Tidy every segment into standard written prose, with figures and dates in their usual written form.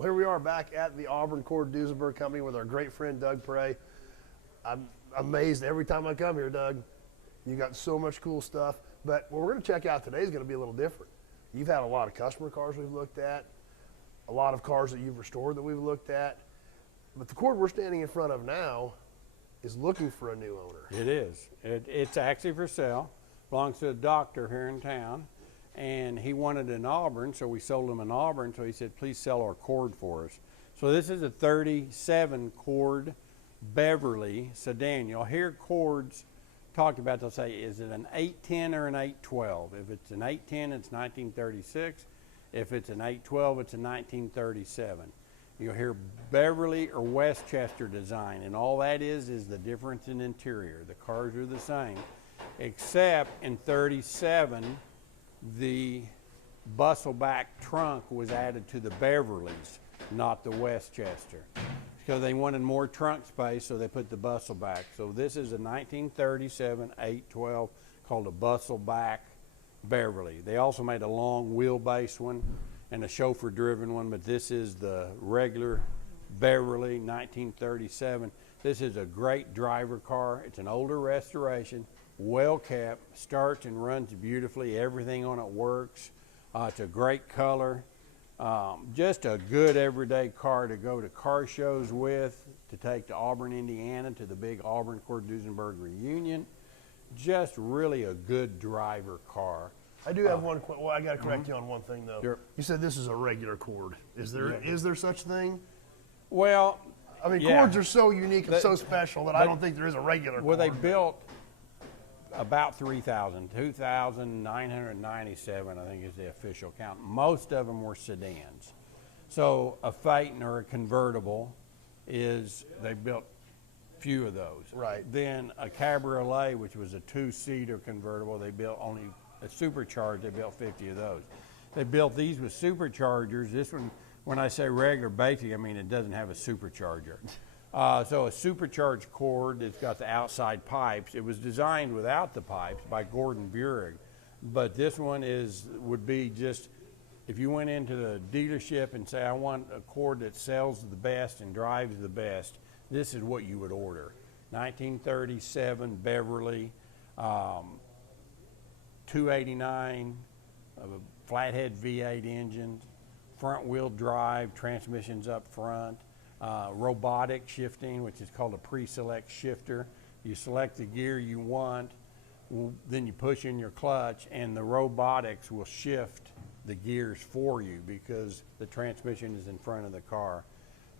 Well, here we are back at the Auburn Cord Duesenberg Company with our great friend Doug Prey. I'm amazed every time I come here, Doug. You got so much cool stuff. But what we're going to check out today is going to be a little different. You've had a lot of customer cars we've looked at, a lot of cars that you've restored that we've looked at. But the Cord we're standing in front of now is looking for a new owner. It is. It's actually for sale. Belongs to a doctor here in town. And he wanted an Auburn, so we sold him an Auburn. So he said, please sell our Cord for us. So this is a 37 Cord Beverly sedan. You'll hear Cords talked about. They'll say, is it an 810 or an 812? If it's an 810, it's 1936. If it's an 812, it's a 1937. You'll hear Beverly or Westchester design, and all that is the difference in interior. The cars are the same, except in 37, the bustle back trunk was added to the Beverlys, not the Westchester. Because they wanted more trunk space, so they put the bustle back. So this is a 1937 812 called a bustle back Beverly. They also made a long wheelbase one and a chauffeur driven one, but this is the regular Beverly 1937. This is a great driver car. It's an older restoration, well kept, starts and runs beautifully. Everything on it works. It's a great color. Just a good everyday car to go to car shows with, to take to Auburn, Indiana, to the big Auburn Cord Duesenberg reunion. Just really a good driver car. I do have one. Well, I got to correct you on one thing though. Sure. You said this is a regular Cord. Is there such thing? Well, I mean, yeah. Cords are so unique and so special that I don't think there is a regular Well, Cord. they built about 2,997, I think is the official count. Most of them were sedans. So a Phaeton or a convertible they built few of those. Right. Then a Cabriolet, which was a two-seater convertible, they built only a supercharged, they built 50 of those. They built these with superchargers. This one, when I say regular basic, I mean it doesn't have a supercharger. So a supercharged Cord, it's got the outside pipes. It was designed without the pipes by Gordon Burig, but this one would be just, if you went into the dealership and say, I want a Cord that sells the best and drives the best, this is what you would order. 1937 Beverly, 289, a flathead V8 engine, front wheel drive, transmissions up front. Robotic shifting, which is called a pre-select shifter. You select the gear you want, then you push in your clutch, and the robotics will shift the gears for you because the transmission is in front of the car.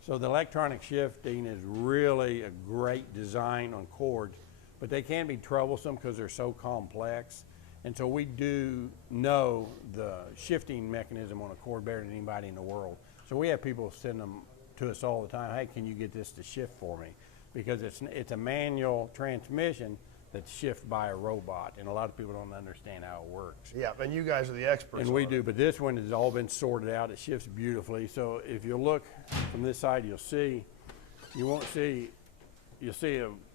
So the electronic shifting is really a great design on Cords, but they can be troublesome because they're so complex. And so we do know the shifting mechanism on a Cord better than anybody in the world. So we have people send them to us all the time. Hey, can you get this to shift for me? Because it's a manual transmission that's shifted by a robot, and a lot of people don't understand how it works. Yeah, and you guys are the experts. And we do, but this one has all been sorted out. It shifts beautifully. So if you look from this side, you'll see a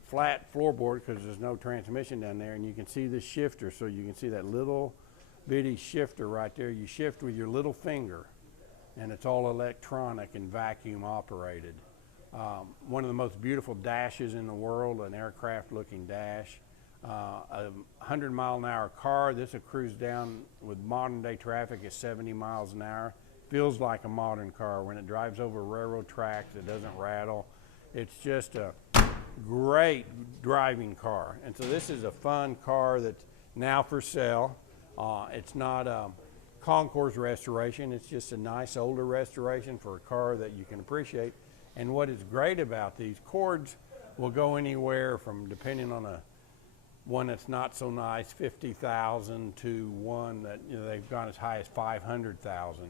flat floorboard because there's no transmission down there, and you can see the shifter. So you can see that little bitty shifter right there. You shift with your little finger, and it's all electronic and vacuum operated. One of the most beautiful dashes in the world, an aircraft looking dash. A 100-mile-an-hour car. This will cruise down with modern day traffic at 70 miles an hour. Feels like a modern car. When it drives over railroad tracks, it doesn't rattle. It's just a great driving car. And so this is a fun car that's now for sale. It's not a concours restoration. It's just a nice older restoration for a car that you can appreciate. And what is great about these Cords will go anywhere from, depending on one that's not so nice, 50,000 to one that they've gone as high as 500,000.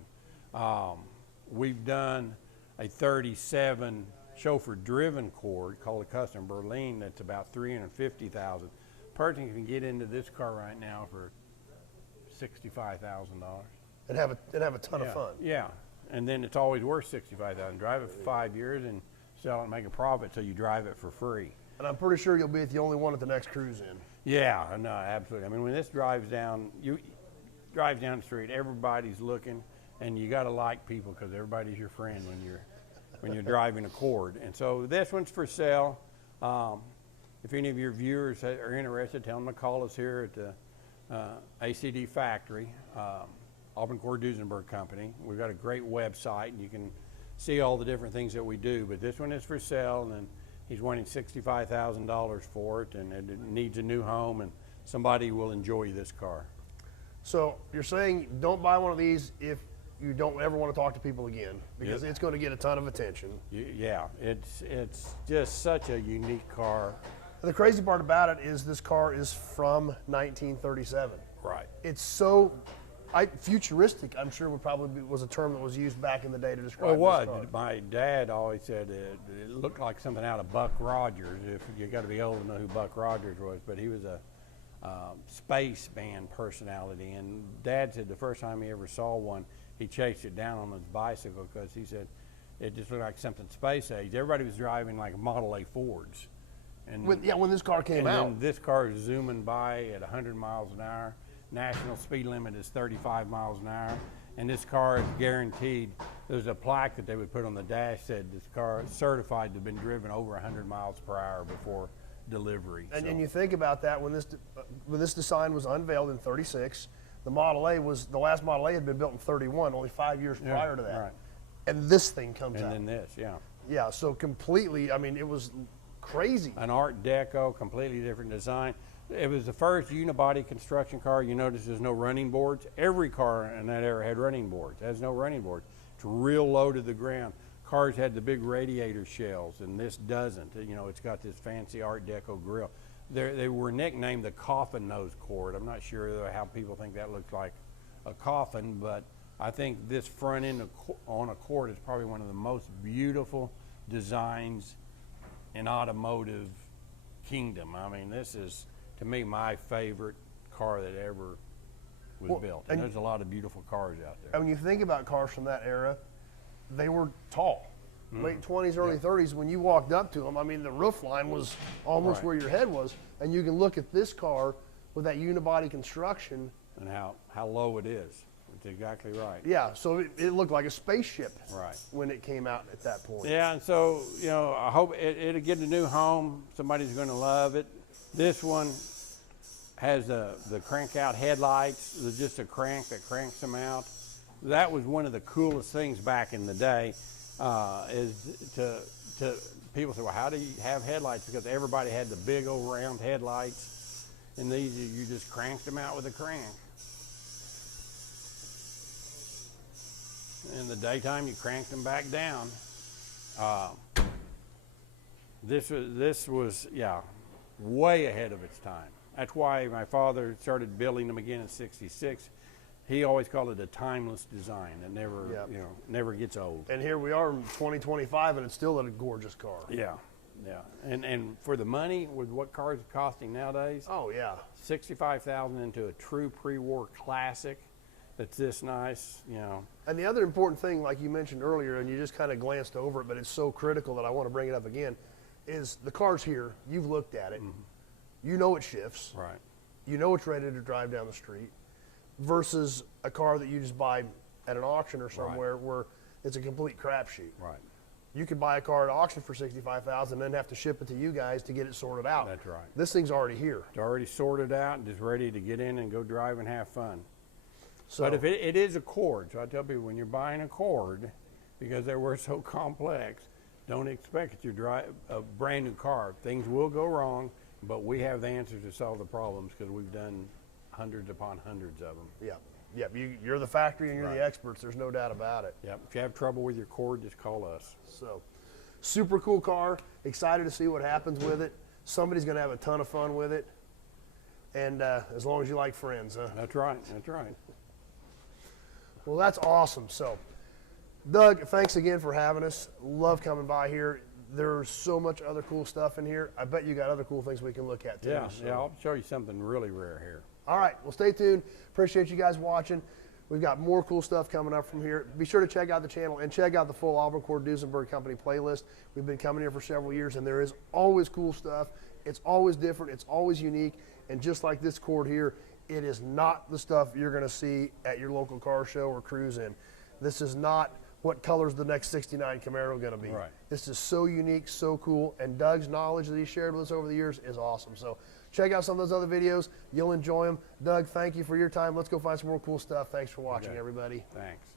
We've done a 37 chauffeur-driven Cord called a Custom Berlin that's about 350,000. Person can get into this car right now for $65,000. And have a ton of fun. Yeah, and then it's always worth $65,000. Drive it for 5 years and sell it and make a profit so you drive it for free. And I'm pretty sure you'll be the only one at the next cruise in. Yeah, no, absolutely. I mean, when this drives down, the street, everybody's looking. and you got to like people because everybody's your friend when you're driving a Cord. And so this one's for sale. If any of your viewers are interested, tell them to call us here at the ACD factory, Auburn Cord Duesenberg Company. We've got a great website, and you can see all the different things that we do. But this one is for sale, and he's wanting $65,000 for it, and it needs a new home, and somebody will enjoy this car. So you're saying don't buy one of these if you don't ever want to talk to people again, because it's going to get a ton of attention. Yeah, it's just such a unique car. And the crazy part about it is this car is from 1937. Right. It's so futuristic, I'm sure was a term that was used back in the day to describe Well, it this car. was. My dad always said it looked like something out of Buck Rogers. If you got to be old to know who Buck Rogers was, but he was a space band personality. And Dad said the first time he ever saw one, he chased it down on his bicycle because he said it just looked like something space age. Everybody was driving like Model A Fords. And when this car came out. And then this car is zooming by at 100 miles an hour. National speed limit is 35 miles an hour. And this car is guaranteed. There's a plaque that they would put on the dash said this car is certified to have been driven over 100 miles per hour before delivery. And you think about that, when this design was unveiled in 36, the last Model A had been built in 31, only 5 years prior to that. Right. And this thing comes out. And then this, yeah. Yeah, so completely, I mean, it was crazy. An Art Deco, completely different design. It was the first unibody construction car. You notice there's no running boards. Every car in that era had running boards. It has no running boards. It's real low to the ground. Cars had the big radiator shells, and this doesn't. You know, it's got this fancy Art Deco grille. They were nicknamed the coffin nose Cord. I'm not sure how people think that looks like a coffin, but I think this front end on a Cord is probably one of the most beautiful designs in automotive kingdom. I mean, this is, to me, my favorite car that ever was built. And there's a lot of beautiful cars out there. And when you think about cars from that era, they were tall. Late 20s, early 30s, when you walked up to them, I mean, the roof line was almost where your head was. And you can look at this car with that unibody construction. And how low it is. That's exactly right. Yeah, so it looked like a spaceship when it came out at that point. Yeah, and so, you know, I hope it'll get a new home. Somebody's going to love it. This one has the crank out headlights. There's just a crank that cranks them out. That was one of the coolest things back in the day, is to people say, well, how do you have headlights? Because everybody had the big old round headlights, and these you just cranked them out with a crank. In the daytime, you cranked them back down. This was way ahead of its time. That's why my father started building them again in '66. He always called it a timeless design that never gets old. And here we are in 2025, and it's still a gorgeous car. Yeah. And for the money, with what cars are costing nowadays, oh yeah, $65,000 into a true pre-war classic that's this nice, you know. And the other important thing, like you mentioned earlier, and you just kind of glanced over it, but it's so critical that I want to bring it up again, is the car's here. You've looked at it. You know it shifts. Right. You know it's ready to drive down the street, versus a car that you just buy at an auction or somewhere where it's a complete crapshoot. Right. You could buy a car at auction for $65,000 and then have to ship it to you guys to get it sorted out. That's right. This thing's already here. It's already sorted out and just ready to get in and go drive and have fun. So, but if it is a Cord, so I tell people when you're buying a Cord, because they were so complex, don't expect that you drive a brand new car. Things will go wrong, but we have the answers to solve the problems because we've done hundreds upon hundreds of them. Yeah. You're the factory and you're the experts. There's no doubt about it. Yep. If you have trouble with your Cord, just call us. So, super cool car. Excited to see what happens with it. Somebody's going to have a ton of fun with it. And as long as you like friends, huh? That's right. That's right. Well, that's awesome. So, Doug, thanks again for having us. Love coming by here. There's so much other cool stuff in here. I bet you got other cool things we can look at too. Yeah, so. I'll show you something really rare here. All right, well, stay tuned. Appreciate you guys watching. We've got more cool stuff coming up from here. Be sure to check out the channel and check out the full Auburn Cord Duesenberg Company playlist. We've been coming here for several years, and there is always cool stuff. It's always different. It's always unique. And just like this Cord here, it is not the stuff you're going to see at your local car show or cruise in. This is not what color's the next 69 Camaro going to be. Right. This is so unique, so cool, and Doug's knowledge that he shared with us over the years is awesome. So check out some of those other videos. You'll enjoy them. Doug, thank you for your time. Let's go find some more cool stuff. Thanks for watching, Okay. everybody. Thanks.